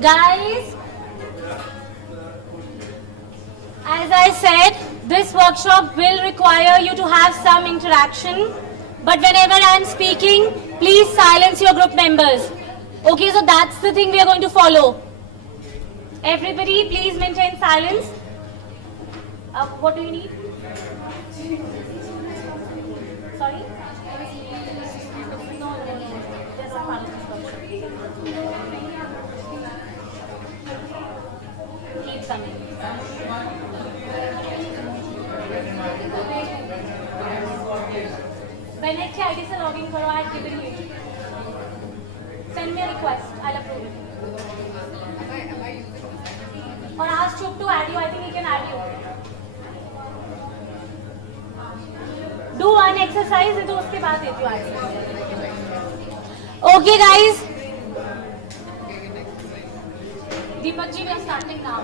Guys, as I said, this workshop will require you to have some interaction. But whenever I am speaking, please silence your group members. Okay, so that's the thing we are going to follow. Everybody, please maintain silence. What do you need? Sorry? No. There's a politics workshop. Keep coming. Benet के ID से login करो. I have given you. Send me a request. I'll approve it. और ask Chup to add you. I think he can add you. Do one exercise. तो उसके बाद देती हूँ add. Okay, guys. Deepak ji, we are starting now.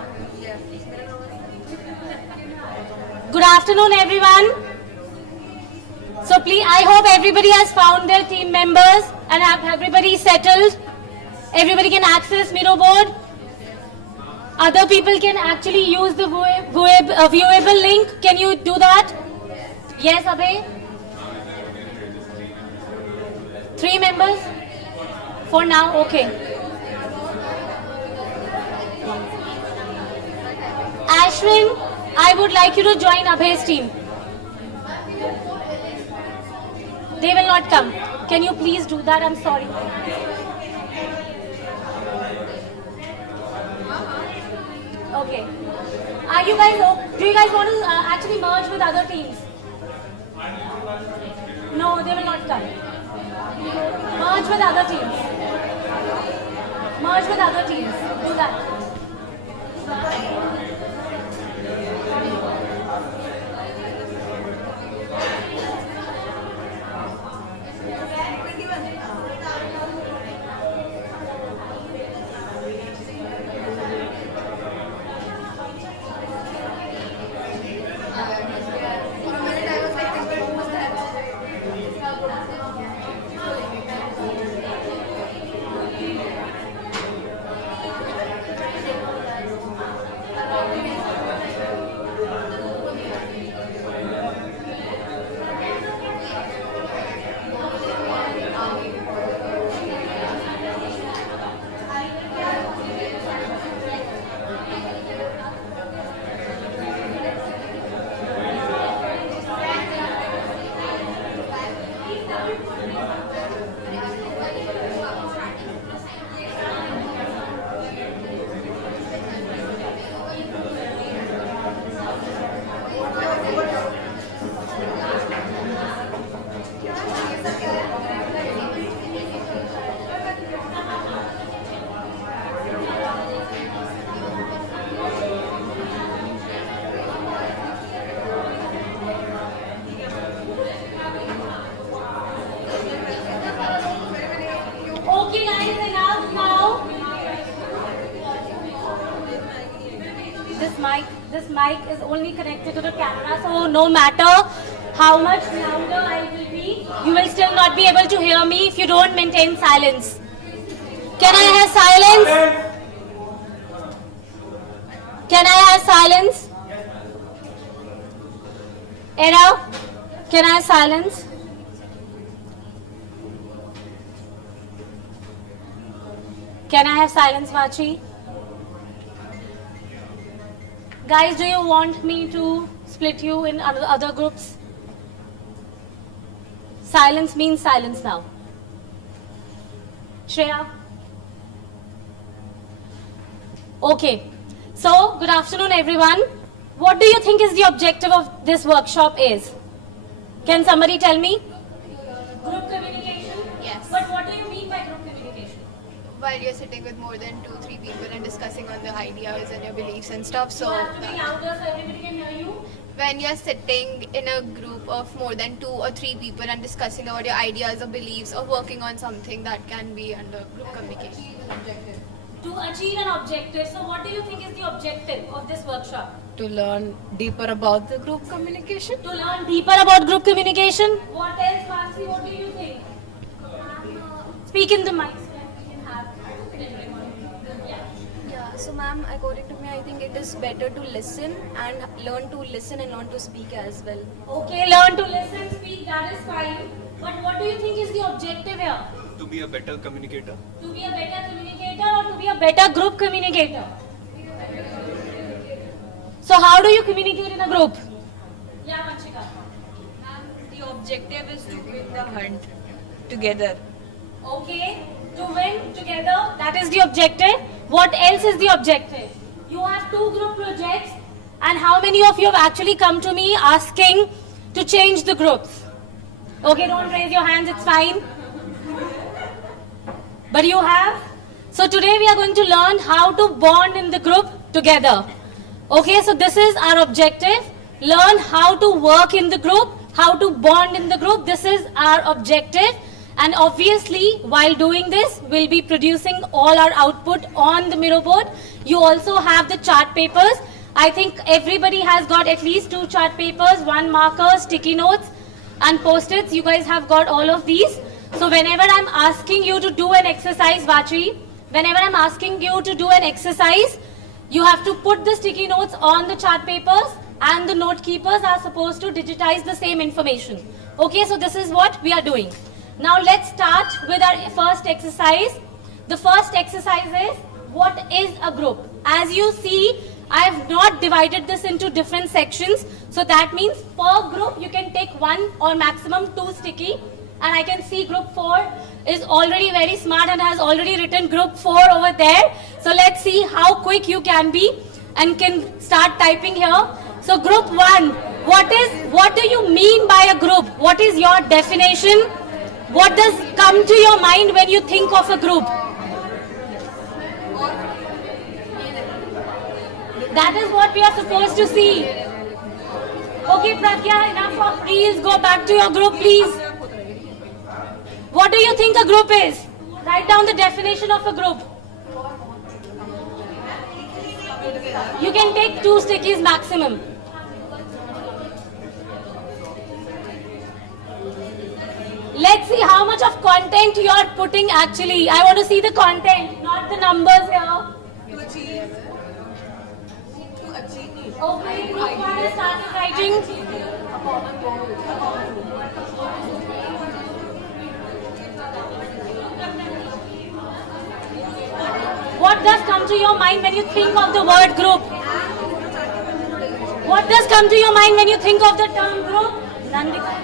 Good afternoon, everyone. So please, I hope everybody has found their team members and have everybody settled. Everybody can access Miro board. Other people can actually use the viewable link. Can you do that? Yes, Abhay? 3 members? For now, okay. Ashwin, I would like you to join Abhay's team. They will not come. Can you please do that? I'm sorry. Okay. Are you guys? Do you guys want to actually merge with other teams? No, they will not come. Merge with other teams. Merge with other teams. Do that. This mic is only connected to the camera, so no matter how much louder I will be, you will still not be able to hear me if you don't maintain silence. Can I have silence? Can I have silence? Era, can I have silence? Can I have silence, Vachi? Guys, do you want me to split you in other groups? Silence means silence now. Shreya? Okay. So, good afternoon everyone. What do you think is the objective of this workshop is? Can somebody tell me? Group communication? Yes. But what do you mean by group communication? While you're sitting with more than 2-3 people and discussing on the ideas and your beliefs and stuff, so You have to be louder so everybody can hear you. when you're sitting in a group of more than 2 or 3 people and discussing about your ideas or beliefs or working on something, that can be under group communication. To achieve an objective. So what do you think is the objective of this workshop? To learn deeper about the group communication. To learn deeper about group communication. What else, Marcy? What do you think? speak in the mic. Yeah, so ma'am, according to me, I think it is better to listen and learn to listen and learn to speak as well. Okay, learn to listen, speak, that is fine. But what do you think is the objective here? To be a better communicator. To be a better communicator or to be a better group communicator? So how do you communicate in a group? Yeah, Manchika. The objective is to win the hunt together. Okay, to win together, that is the objective. What else is the objective? You have 2 group projects, and how many of you have actually come to me asking to change the groups? Okay, don't raise your hands, it's fine. But you have? So today we are going to learn how to bond in the group together. Okay, so this is our objective. Learn how to work in the group, how to bond in the group. This is our objective. And obviously, while doing this, we'll be producing all our output on the Miro board. You also have the chart papers. I think everybody has got at least 2 chart papers, 1 marker, sticky notes, and post-its. You guys have got all of these. So whenever I'm asking you to do an exercise, Vachi, whenever I'm asking you to do an exercise, you have to put the sticky notes on the chart papers, and the note keepers are supposed to digitize the same information. Okay, so this is what we are doing. Now let's start with our first exercise. The first exercise is, what is a group? As you see, I have not divided this into different sections. So that means per group you can take 1 or maximum 2 sticky. And I can see group 4 is already very smart and has already written group 4 over there. So let's see how quick you can be and can start typing here. So group 1, what do you mean by a group? What is your definition? What does come to your mind when you think of a group? That is what we are supposed to see. Okay, Pragya, enough of reels. Go back to your group, please. What do you think a group is? Write down the definition of a group. You can take 2 stickies maximum. Let's see how much of content you are putting actually. I want to see the content, not the numbers here. To achieve. Okay, group 1 has started writing. What does come to your mind when you think of the word group? What does come to your mind when you think of the term group? Nandika.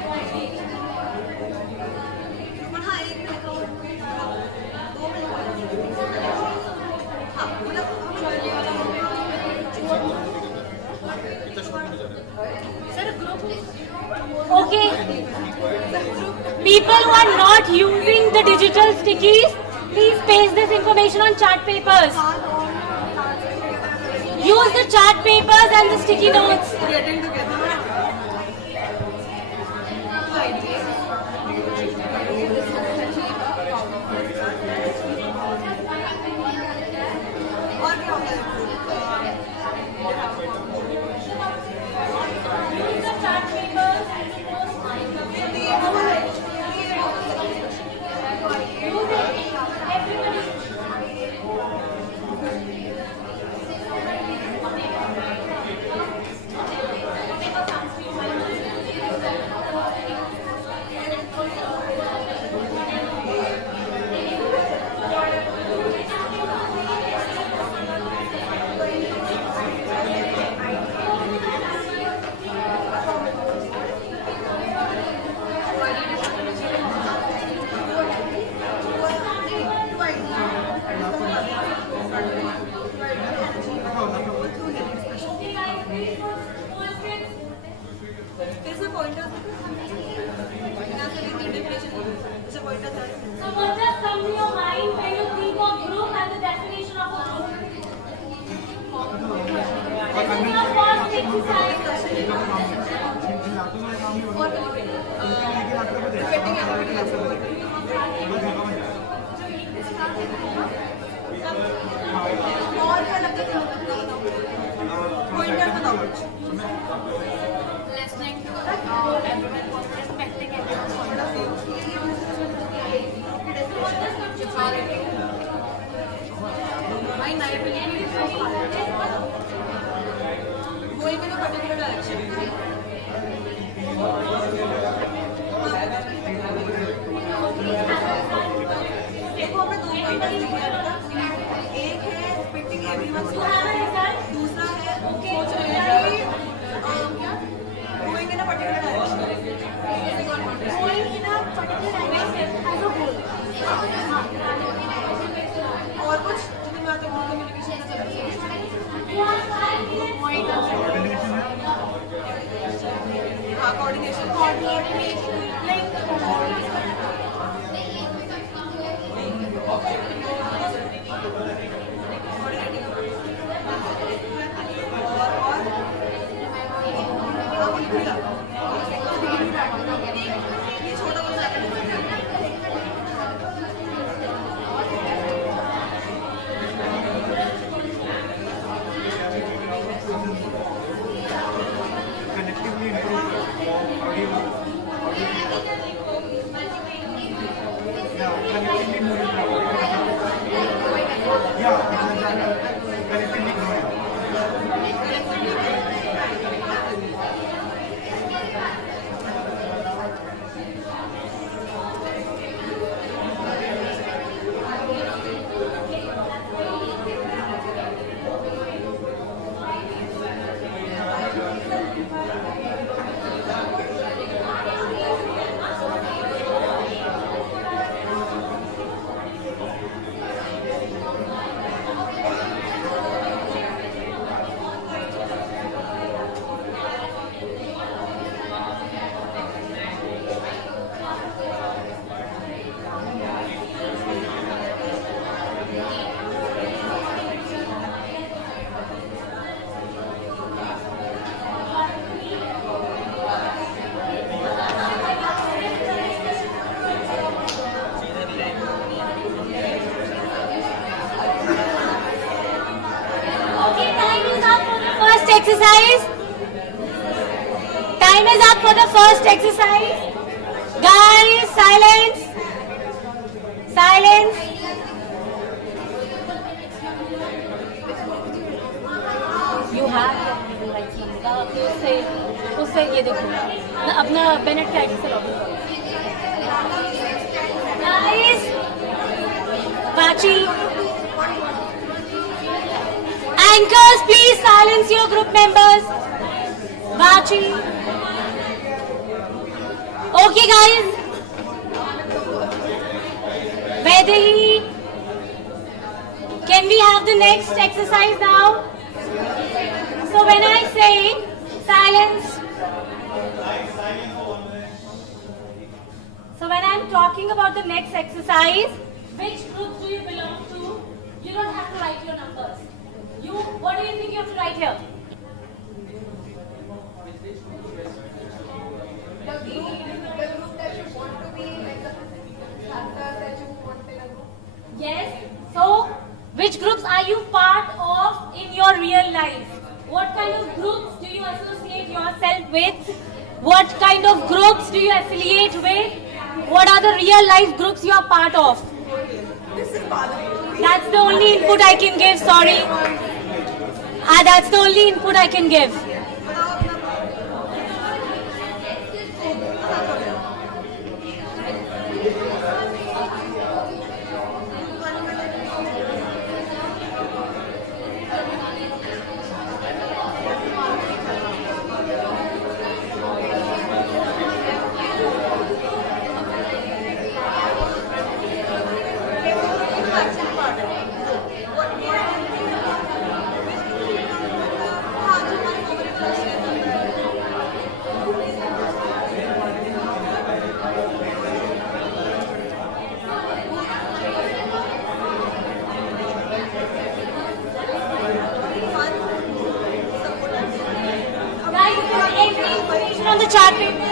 Okay. People who are not using the digital stickies, please paste this information on chart papers. Use the chart papers and the sticky notes. Use the chart papers and the notes. Use it. Everybody. So what does come to your mind when you think of group and the definition of a group? This is your first exercise. Listening to everyone, respecting everyone's point of view. So what does come I believe it is so hard. Going in a particular direction. देखो हमें दो point लिखा था, एक है splitting everyone's दूसरा है सोच रहे हैं कि क्या going in a particular direction, going in a particular direction as a whole. और कुछ जितनी बातें कम्युनिकेशन का कोऑर्डिनेशन ये छोटा बच्चा Collectively improve. How do you? Yeah, collectively moving forward. Yeah, collectively growing. Okay, time is up for the first exercise. Time is up for the first exercise. Guys, silence. Silence. You have the right number. उससे ये देखो ना अपना Bennett के ID से login करो. Guys, Pachi. Anchors, please silence your group members. Vachi. Okay, guys. Vaidehi. Can we have the next exercise now? So when I say silence. So when I'm talking about the next exercise, which group do you belong to? You don't have to write your numbers. What do you think you have to write here? The group that you want to be, like the characters that you want in a group. Yes. So, which groups are you part of in your real life? What kind of groups do you associate yourself with? What kind of groups do you affiliate with? What are the real life groups you are part of? That's the only input I can give, sorry. That's the only input I can give. On the chart paper.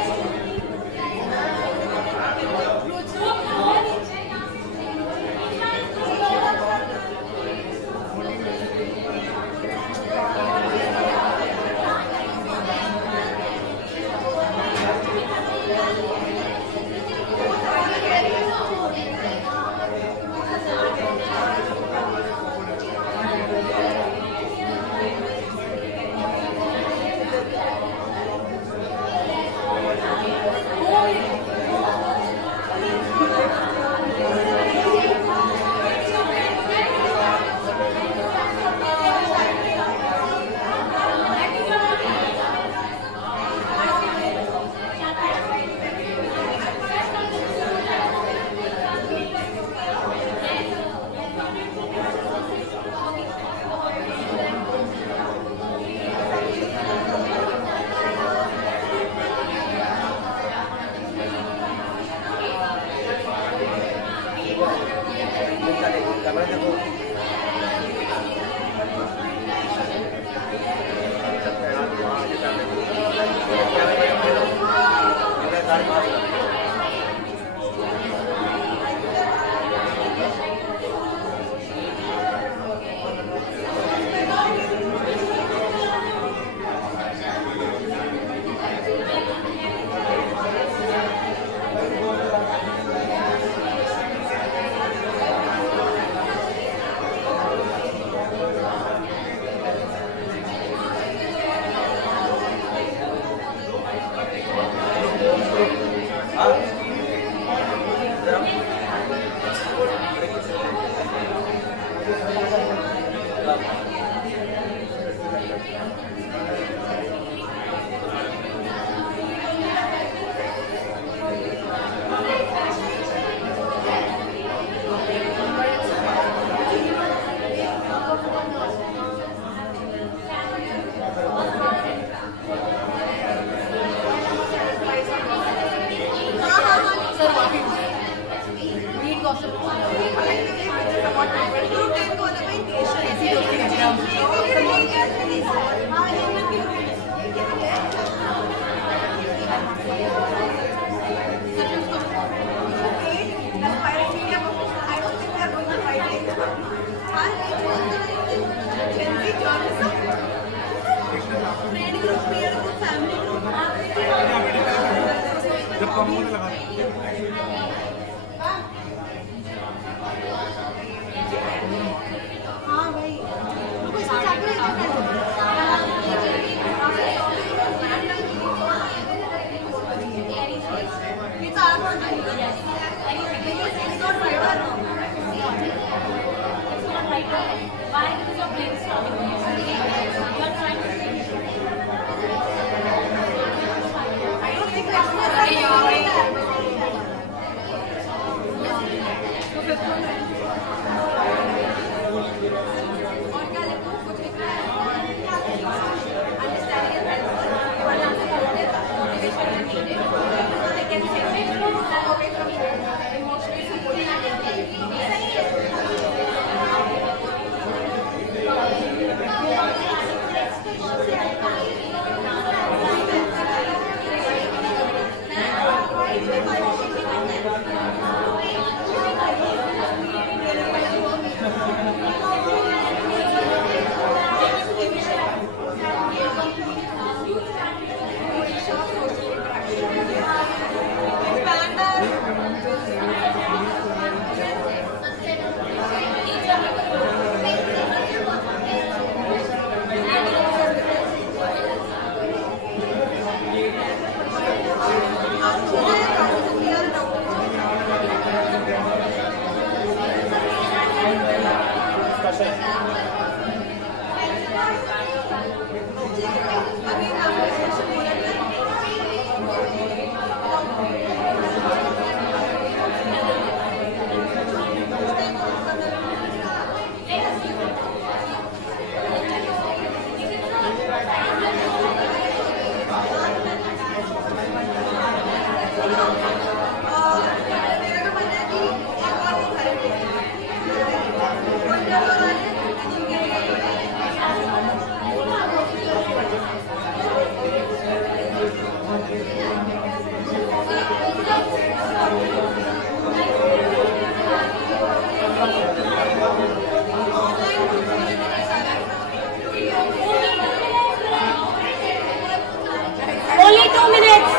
जब कम होने लगा Why? Because you're brainstorming. You're trying to Only 2 minutes.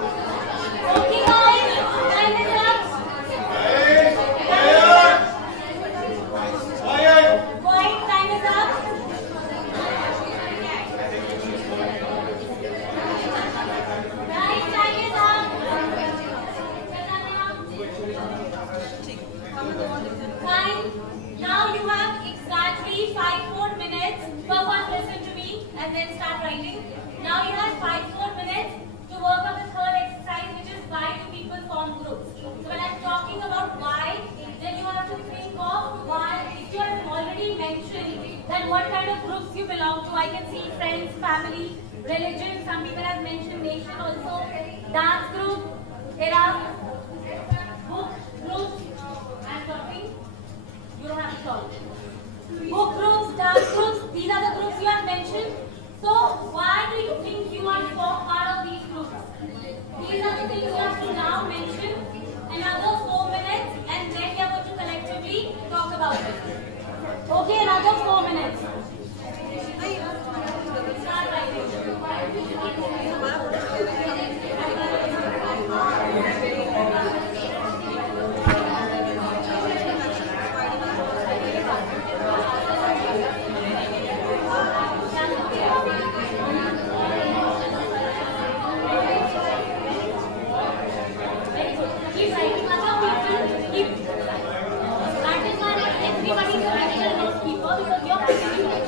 Okay guys, time is up. Quiet, time is up. Guys, time is up. Fine. Now you have exactly 5 more minutes. First listen to me and then start writing. Now you have 5 more minutes to work on the third exercise, which is why do people form groups. So when I'm talking about why, then you have to think of why. If you have already mentioned that what kind of groups you belong to, I can see friends, family, religion, some people have mentioned nation also, dance group, era, book groups, and shopping. You don't have to solve. Book groups, dance groups, these are the groups you have mentioned. So why do you think you are part of these groups? These are the things you have to now mention. Another 4 minutes and then we are going to collectively talk about it. Okay, another 4 minutes. Start writing. Very good. Keep writing. Other people, keep. That is why everybody is a registered note keeper because you're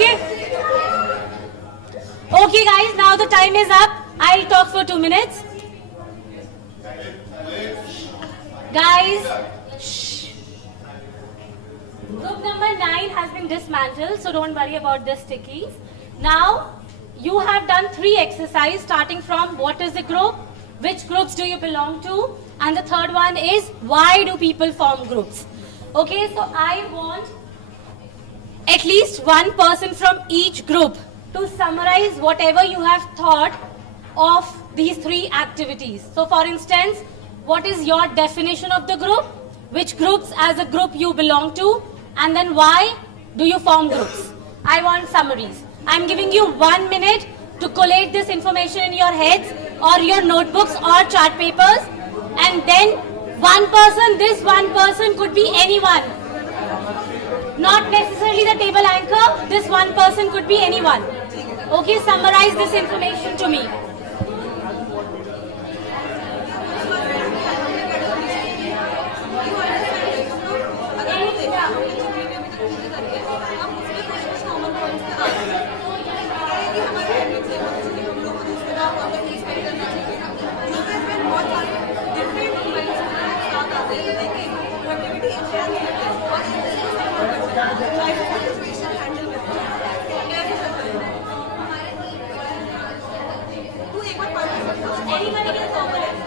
Okay? Okay guys, now the time is up. I'll talk for 2 minutes. Guys, shh. Group number 9 has been dismantled, so don't worry about the stickies. Now, you have done 3 exercises starting from what is the group, which groups do you belong to, and the third one is why do people form groups. Okay, so I want at least one person from each group to summarize whatever you have thought of these 3 activities. So for instance, what is your definition of the group, which groups as a group you belong to, and then why do you form groups. I want summaries. I'm giving you 1 minute to collate this information in your heads or your notebooks or chart papers, and then one person, this one person could be anyone. Not necessarily the table anchor, this one person could be anyone. Okay, summarize this information to me. Anybody can summarize.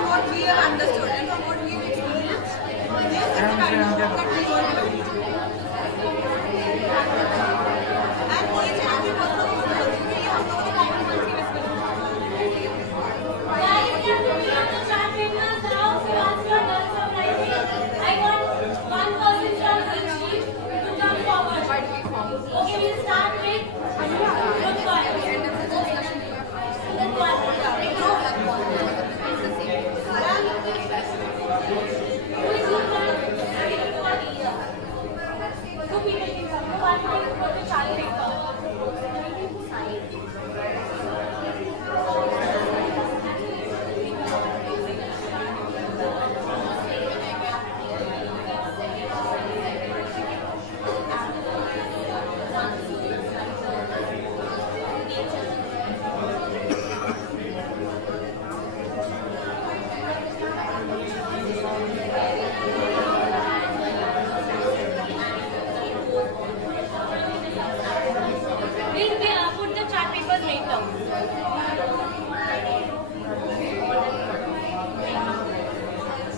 What we have understood and from what we have experienced, this is the kind of work that we are going to do. And each and every person who is working, we have to the kind of work he is going to do. Guys, you have to fill up the chart papers now. So once you are done summarizing, I want one person from each sheet to come forward. Okay, we'll start with group 1. Group 1. Put the chart papers later.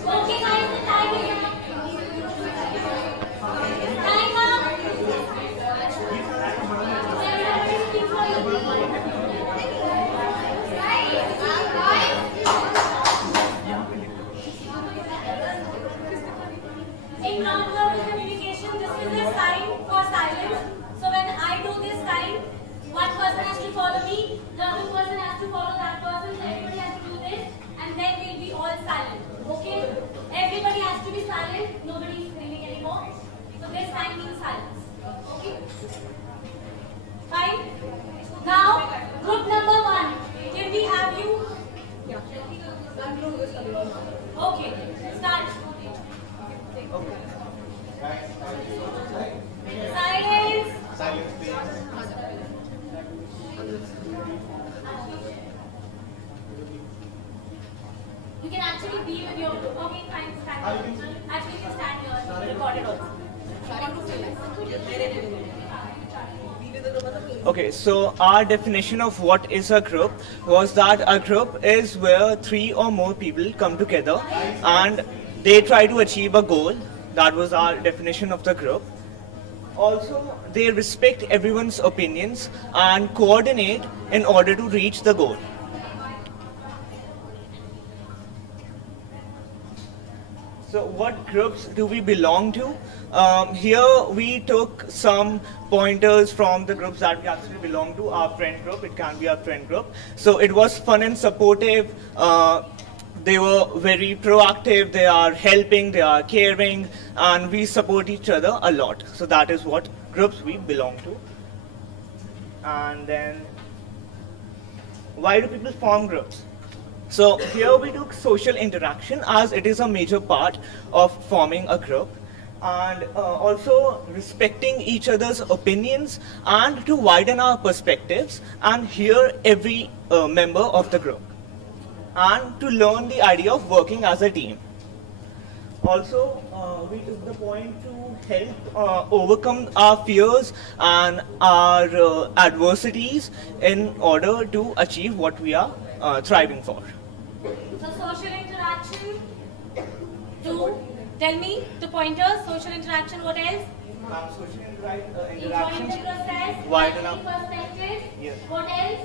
Okay guys, the time is up. Time up. In non-verbal communication, this is a sign for silence. So when I do this sign, one person has to follow me, the other person has to follow that person, so everybody has to do this, and then we'll be all silent. Okay? Everybody has to be silent, nobody is screaming anymore. So this sign means silence. Okay? Fine? Now, group number 1. Can we have you? Okay, start. Silence. Silence, please. actually be with your group. Okay, fine, stand here. Actually, you can stand here. Record it also. Okay, so our definition of what is a group was that a group is where 3 or more people come together and they try to achieve a goal. That was our definition of the group. Also, they respect everyone's opinions and coordinate in order to reach the goal. So what groups do we belong to? Here we took some pointers from the groups that we actually belong to. Our friend group, it can be our friend group. So it was fun and supportive. They were very proactive, they are helping, they are caring, and we support each other a lot. So that is what groups we belong to. And then, why do people form groups? So here we took social interaction as it is a major part of forming a group, and also respecting each other's opinions and to widen our perspectives and hear every member of the group, and to learn the idea of working as a team. Also, we took the point to help overcome our fears and our adversities in order to achieve what we are thriving for. So social interaction. 2. Tell me the pointers. Social interaction. What else? Social Enjoying interactions. the process. Widen Widening up. perspective. Yes. What else?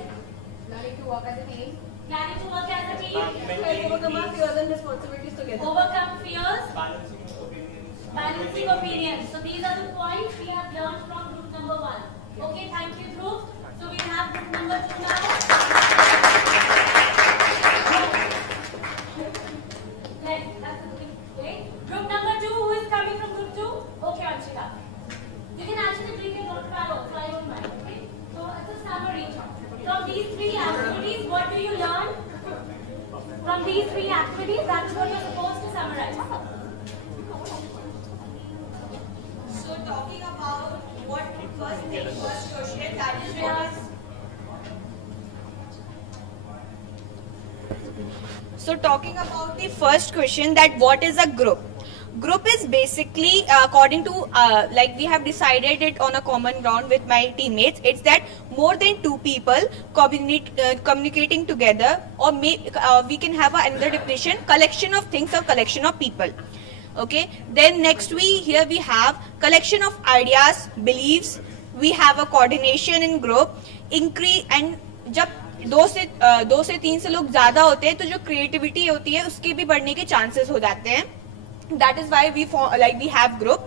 Learning to work as a team. Planning to work as a team. Maintaining Overcome our peace, fears and responsibilities together. Overcome fears. balancing opinions. Balancing opinions. So these are the points we have learned from group number 1. Okay, thank you, group. So we have group number 2 now. Yes, that's a good thing. Group number 2, who is coming from group 2? Okay, Anshika. You can actually bring your notepad also, I don't mind, okay? So it's a summary. From these 3 activities, what do you learn? From these 3 activities, that's what you're supposed to summarize. So talking about what first thing, first question, that is what is. So talking about the first question, that what is a group? Group is basically according to like we have decided it on a common ground with my teammates. It's that more than 2 people communicating together, or we can have another definition: collection of things or collection of people. Okay. Then next here we have collection of ideas, beliefs. We have a coordination in group. Increase, and जब 2 से 3 से लोग ज्यादा होते हैं तो जो creativity होती है उसके भी बढ़ने के चांसेस हो जाते हैं. That is why we have group.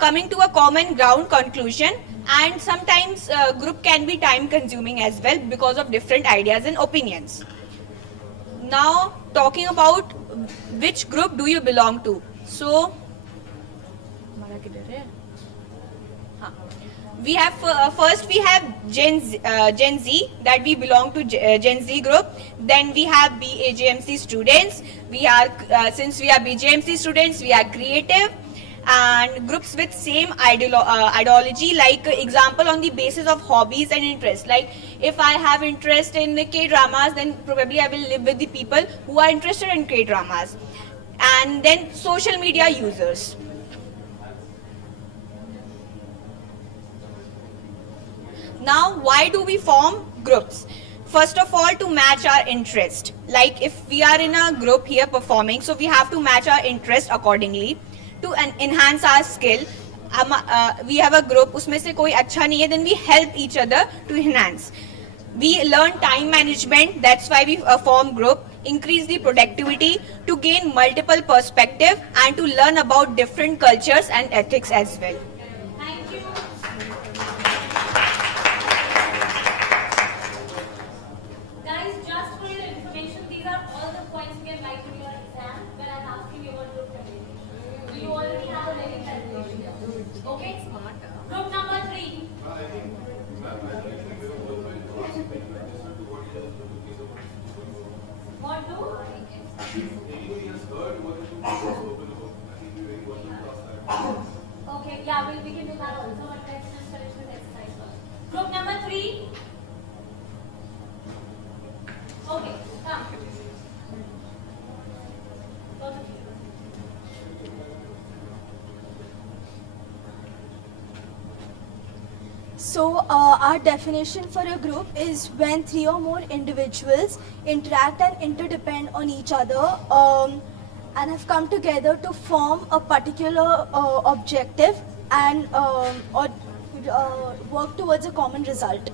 Coming to a common ground conclusion, and sometimes group can be time consuming as well because of different ideas and opinions. Now talking about which group do you belong to? So we have first we have Gen Z, that we belong to Gen Z group. Then we have BAJMC students. We are since we are BJMC students, we are creative, and groups with same ideology, like example on the basis of hobbies and interests. Like if I have interest in K-dramas, then probably I will live with the people who are interested in K-dramas. And then social media users. Now, why do we form groups? First of all, to match our interest. Like if we are in a group here performing, so we have to match our interest accordingly to enhance our skill. We have a group, उसमें से कोई अच्छा नहीं है, then we help each other to enhance. We learn time management, that's why we form group. Increase the productivity, to gain multiple perspective, and to learn about different cultures and ethics as well. Thank you. Guys, just for your information, these are all the points you can write in your exam when I'm asking you about group communication. So you already have a ready presentation. Okay? Group number 3. What do? Okay, yeah, we can do that also, but let's just finish this exercise first. Group number 3. Okay, come. So, our definition for a group is when 3 or more individuals interact and interdepend on each other and have come together to form a particular objective and work towards a common result.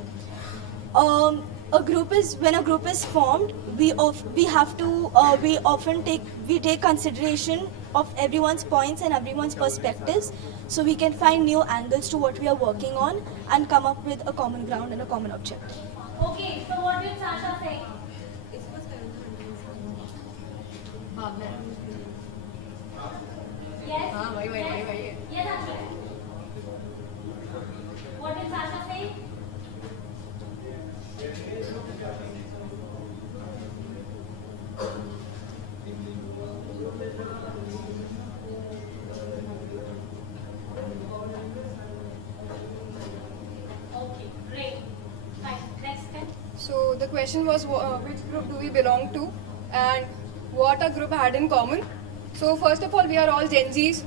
A group is when a group is formed, we often take consideration of everyone's points and everyone's perspectives, so we can find new angles to what we are working on and come up with a common ground and a common objective. Okay, so what did Sasha say? Yes? Yes, Ashley. What did Sasha say? Okay, great. Fine. Next step. So the question was which group do we belong to and what a group had in common. So first of all, we are all Gen Zs.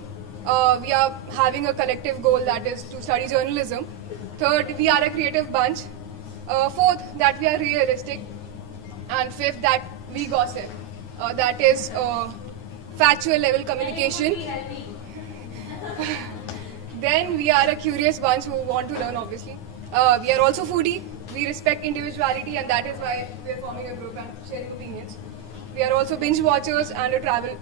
We are having a collective goal, that is to study journalism. Third, we are a creative bunch. Fourth, that we are realistic. And fifth, that we gossip. That is factual level communication. Then we are a curious bunch who want to learn, obviously. We are also foodie. We respect individuality, and that is why we are forming a group and sharing opinions. We are also binge watchers and travel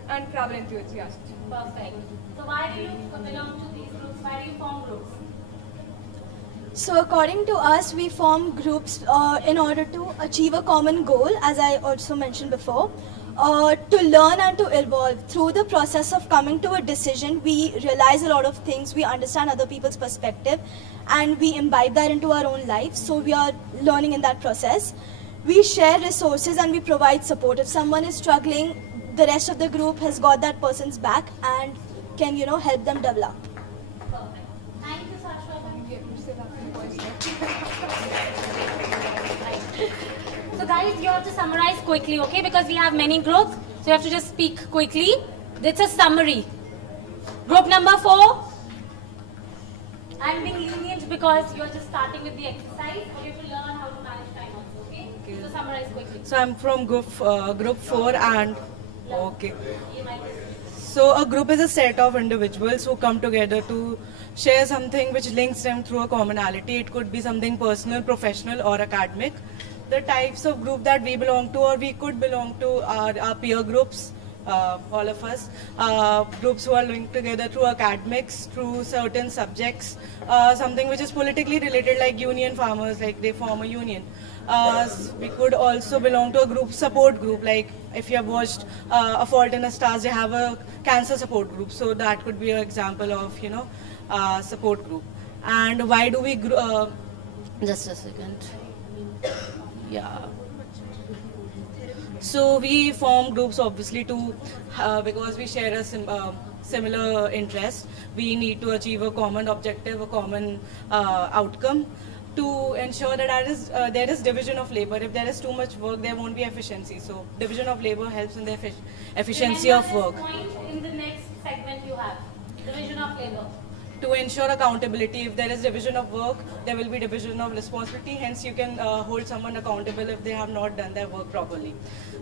enthusiasts. Perfect. So why do you belong to these groups? Why do you form groups? So according to us, we form groups in order to achieve a common goal, as I also mentioned before, to learn and to evolve. Through the process of coming to a decision, we realize a lot of things, we understand other people's perspective, and we imbibe that into our own lives. So we are learning in that process. We share resources and we provide support. If someone is struggling, the rest of the group has got that person's back and can, help them develop. Perfect. Thank you, Sasha. So guys, you have to summarize quickly, okay? Because we have many groups, so you have to just speak quickly. It's a summary. Group number 4. I'm being lenient because you're just starting with the exercise, but you have to learn how to manage time also, okay? So summarize quickly. So I'm from group 4 and okay. You might- So a group is a set of individuals who come together to share something which links them through a commonality. It could be something personal, professional or academic. The types of group that we belong to or we could belong to are our peer groups, all of us. Groups who are linked together through academics, through certain subjects, something which is politically related like union farmers, like they form a union. We could also belong to a group, support group, like if you have watched A Fault in Our Stars, they have a cancer support group. So that could be an example of, support group. And why do we, just a second. Yeah. So we form groups obviously to, because we share a similar interest. We need to achieve a common objective, a common outcome, to ensure that there is division of labor. If there is too much work, there won't be efficiency. So division of labor helps in the efficiency of Remember work. this point in the next segment you have. Division of labor. To ensure accountability, if there is division of work, there will be division of responsibility. Hence, you can hold someone accountable if they have not done their work properly.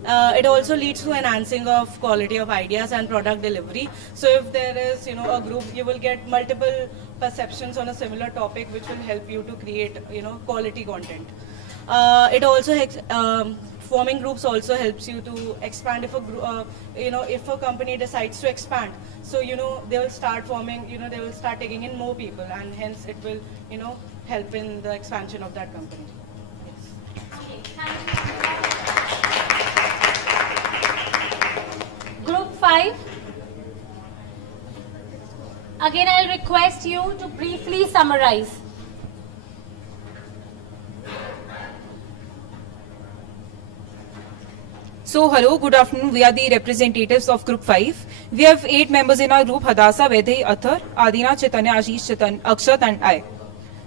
It also leads to enhancing of quality of ideas and product delivery. So if there is, a group, you will get multiple perceptions on a similar topic, which will help you to create, quality content. It also forming groups also helps you to expand. If if a company decides to expand, so they will start forming, they will start taking in more people, and hence it will help in the expansion of that company. Yes. Okay, thank you. Group 5. Again, I'll request you to briefly summarize. So, hello, good afternoon. We are the representatives of Group 5. We have 8 members in our group: Hadasa, Vedhi, Athar, Adina, Chaitanya, Ashish, Akshat and I.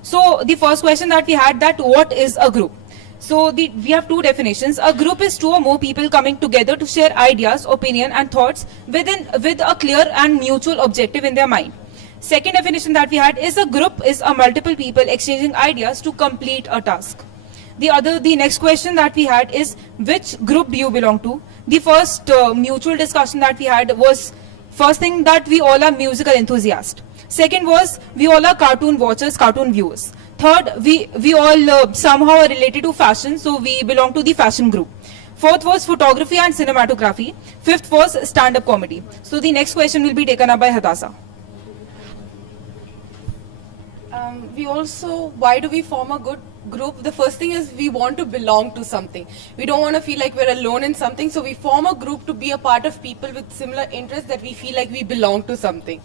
So, the first question that we had, that what is a group? So, we have 2 definitions. A group is 2 or more people coming together to share ideas, opinion and thoughts with a clear and mutual objective in their mind. Second definition that we had is a group is a multiple people exchanging ideas to complete a task. The next question that we had is which group do you belong to? The first mutual discussion that we had was first thing that we all are musical enthusiasts. Second was we all are cartoon watchers, cartoon viewers. Third, we all somehow are related to fashion, so we belong to the fashion group. Fourth was photography and cinematography. Fifth was stand-up comedy. So the next question will be taken up by Hadassah. We also, why do we form a good group? The first thing is we want to belong to something. We don't want to feel like we're alone in something, so we form a group to be a part of people with similar interests that we feel like we belong to something.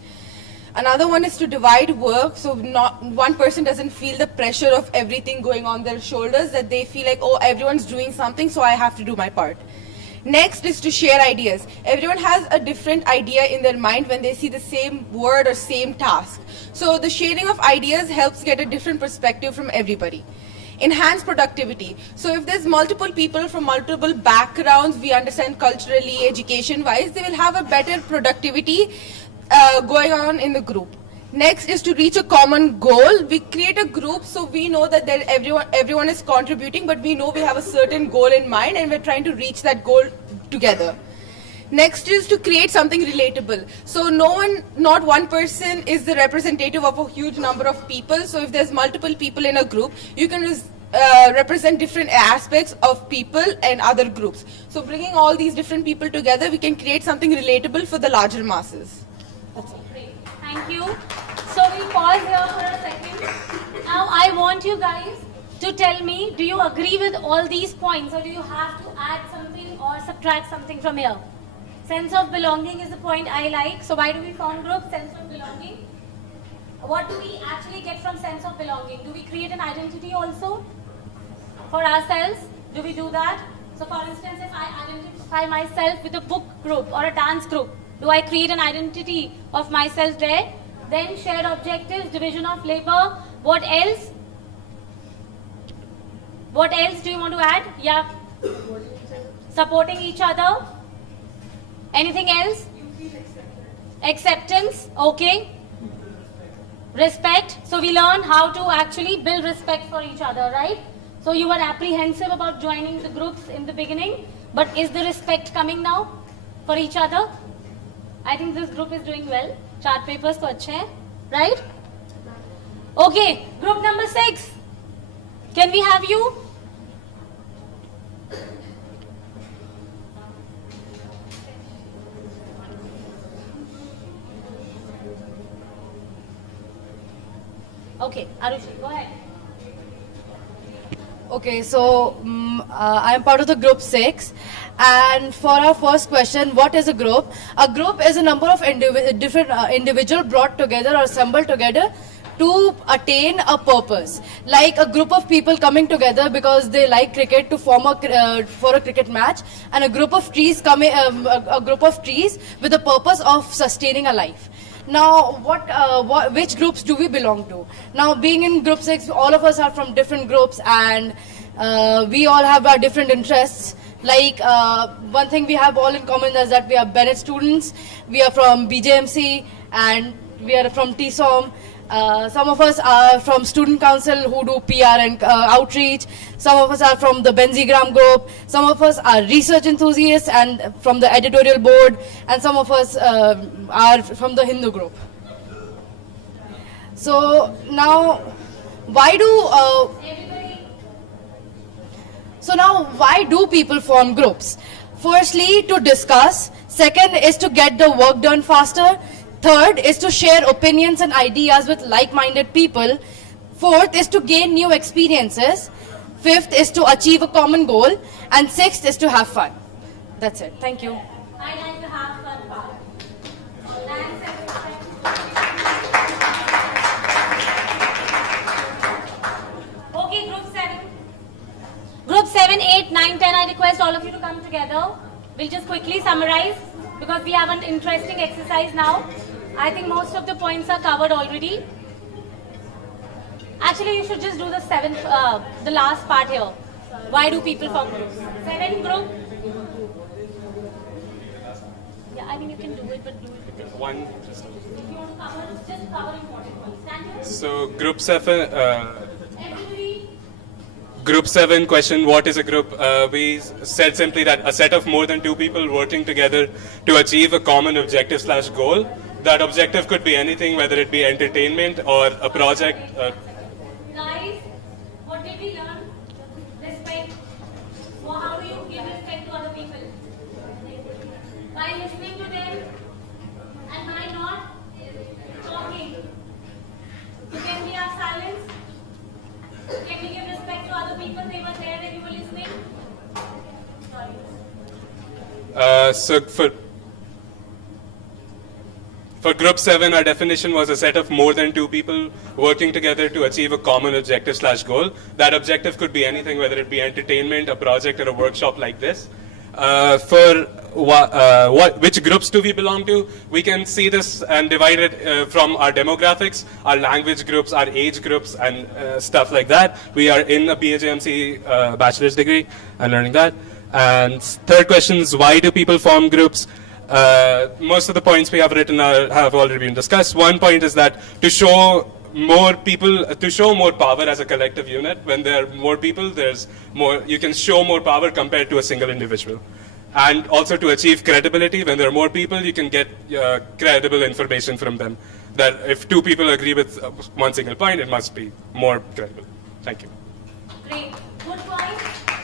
Another one is to divide work, so not one person doesn't feel the pressure of everything going on their shoulders, that they feel like, oh, everyone's doing something, so I have to do my part. Next is to share ideas. Everyone has a different idea in their mind when they see the same word or same task. So the sharing of ideas helps get a different perspective from everybody. Enhance productivity. So if there's multiple people from multiple backgrounds, we understand culturally, education-wise, they will have a better productivity going on in the group. Next is to reach a common goal. We create a group so we know that everyone is contributing, but we know we have a certain goal in mind and we're trying to reach that goal together. Next is to create something relatable. So not one person is the representative of a huge number of people. So if there's multiple people in a group, you can represent different aspects of people and other groups. So bringing all these different people together, we can create something relatable for the larger masses. Great. Thank you. So we'll pause here for a second. Now I want you guys to tell me, do you agree with all these points or do you have to add something or subtract something from here? Sense of belonging is the point I like. So why do we form groups? Sense of belonging. What do we actually get from sense of belonging? Do we create an identity also for ourselves? Do we do that? So for instance, if I identify myself with a book group or a dance group, do I create an identity of myself there? Then shared objectives, division of labor. What else? What else do you want to add? Yeah. Supporting each other. Anything else? Acceptance. Okay. Respect. So we learn how to actually build respect for each other, right? So you were apprehensive about joining the groups in the beginning, but is the respect coming now for each other? I think this group is doing well. Chart papers to achhe hai, right? Okay, group number 6. Can we have you? Okay, Arushi, go ahead. Okay, so I am part of the group 6, and for our first question, what is a group? A group is a number of different individuals brought together or assembled together to attain a purpose. Like a group of people coming together because they like cricket to form for a cricket match, and a group of trees coming, a group of trees with the purpose of sustaining a life. Now, which groups do we belong to? Now, being in group 6, all of us are from different groups, and we all have our different interests. Like, one thing we have all in common is that we are Bennett students, we are from BJMC, and we are from TSOM. Some of us are from student council who do PR and outreach. Some of us are from the Benzigram group. Some of us are research enthusiasts and from the editorial board. And some of us are from the Hindu group. So now, why do people form groups? Firstly, to discuss. Second is to get the work done faster. Third is to share opinions and ideas with like-minded people. Fourth is to gain new experiences. Fifth is to achieve a common goal. And sixth is to have fun. That's it. Thank you. I like to have fun part. Okay, group 7. Group 7, 8, 9, 10, I request all of you to come together. We'll just quickly summarize because we have an interesting exercise now. I think most of the points are covered already. Actually, you should just do the the last part here. Why do people form groups? 7 group. Yeah, I mean you can do it, but do it with it. One. If you want to cover just cover important points. Stand here. So group 7, Everybody. group 7 question, what is a group? We said simply that a set of more than 2 people working together to achieve a common objective slash goal. That objective could be anything, whether it be entertainment or a project. Guys, what did we learn? Respect. Well, how do you give respect to other people? By listening to them and by not talking. So can we have silence? Can we give respect to other people? They were there and you were listening? Sorry. So for group 7, our definition was a set of more than 2 people working together to achieve a common objective slash goal. That objective could be anything, whether it be entertainment, a project, or a workshop like this. Which groups do we belong to? We can see this and divide it from our demographics, our language groups, our age groups, and stuff like that. We are in a BHMC bachelor's degree and learning that. And third question is, why do people form groups? Most of the points we have written have already been discussed. One point is that to show more people, to show more power as a collective unit. When there are more people, there's more, you can show more power compared to a single individual. And also to achieve credibility, when there are more people, you can get credible information from them. That if 2 people agree with one single point, it must be more credible. Thank you. Great. Good point.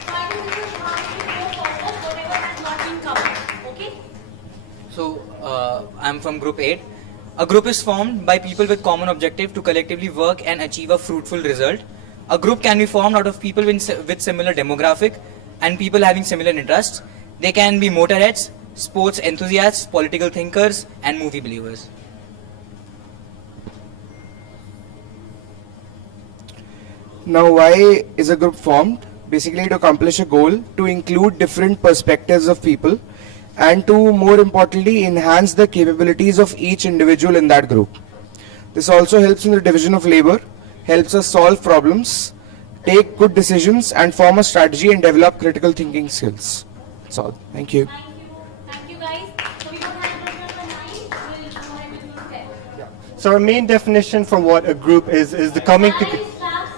Why do you have to go forward whatever has not been covered? Okay? So, I'm from group 8. A group is formed by people with common objective to collectively work and achieve a fruitful result. A group can be formed out of people with similar demographic and people having similar interests. They can be motorheads, sports enthusiasts, political thinkers, and movie believers. Now, why is a group formed? Basically to accomplish a goal, to include different perspectives of people, and to, more importantly, enhance the capabilities of each individual in that group. This also helps in the division of labor, helps us solve problems, take good decisions, and form a strategy and develop critical thinking skills. That's all. Thank you. Thank you. Thank you, guys. So we don't have group number 9. We'll go ahead with group 10. So our main definition for what a group is the coming to... Guys, class.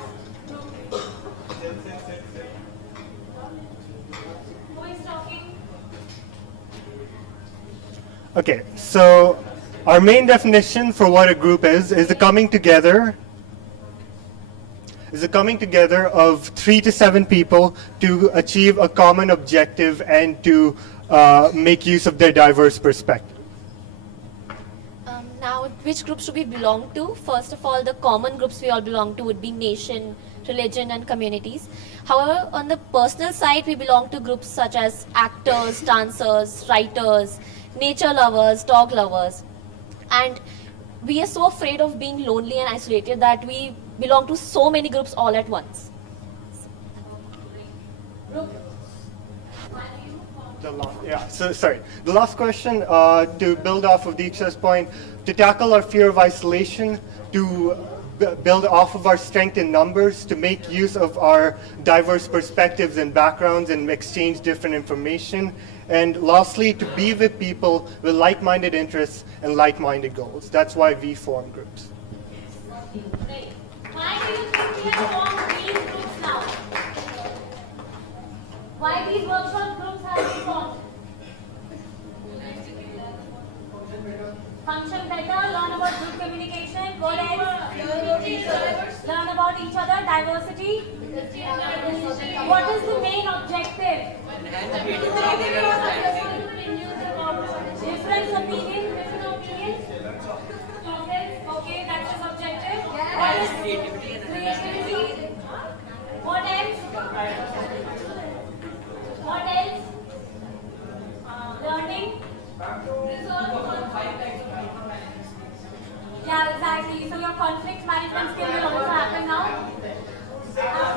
Who is talking? Okay, so our main definition for what a group is the coming together of 3 to 7 people to achieve a common objective and to make use of their diverse perspective. Now, which groups do we belong to? First of all, the common groups we all belong to would be nation, religion, and communities. However, on the personal side, we belong to groups such as actors, dancers, writers, nature lovers, dog lovers. And we are so afraid of being lonely and isolated that we belong to so many groups all at once. The last question, to build off of Deeksha's point, to tackle our fear of isolation, to build off of our strength in numbers, to make use of our diverse perspectives and backgrounds and exchange different information, and lastly, to be with people with like-minded interests and like-minded goals. That's why we form groups. Great. Why do you think we have formed these groups now? Why these workshop groups have been formed? Function better, learn about group communication, what else? Learn about each other, diversity. What is the main objective? Different opinions. Okay, that's his objective. What is creativity? What else? What else? Learning. Yeah, exactly. So your conflict management skill will also happen now.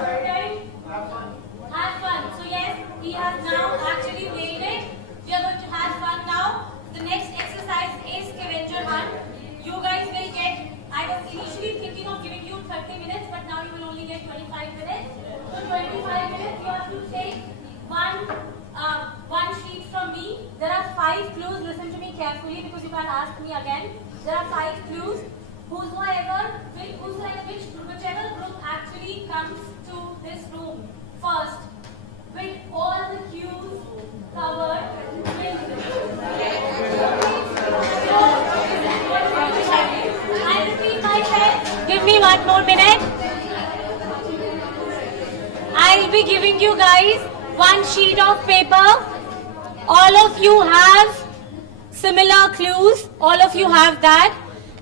Okay. Have fun. So yes, he has now actually made it. We are going to have fun now. The next exercise is scavenger hunt. You guys will get, I was initially thinking of giving you 30 minutes, but now you will only get 25 minutes. So 25 minutes, you have to take one sheet from me. There are 5 clues. Listen to me carefully because you can't ask me again. There are 5 clues. whichever group actually comes to this room first, with all the cues covered, I repeat myself. Give me 1 more minute. I'll be giving you guys 1 sheet of paper. All of you have similar clues. All of you have that.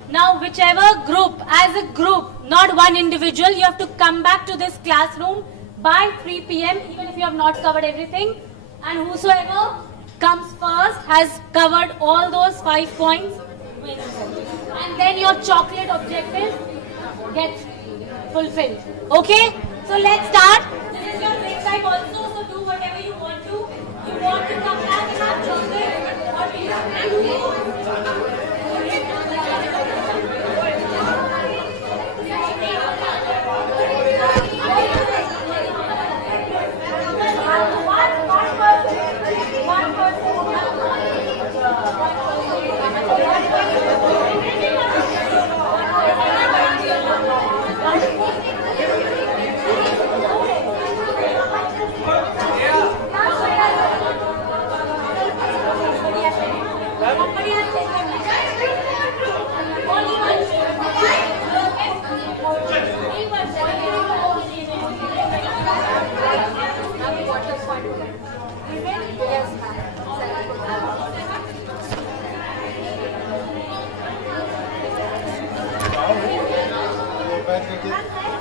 Now, whichever group, as a group, not one individual, you have to come back to this classroom by 3 p.m. even if you have not covered everything. And whosoever comes first has covered all those 5 points wins. And then your chocolate objective gets fulfilled. Okay? So let's start. This is your break time also, so do whatever you want to. You want to come back and have chocolate, or do you have Yes, ma'am.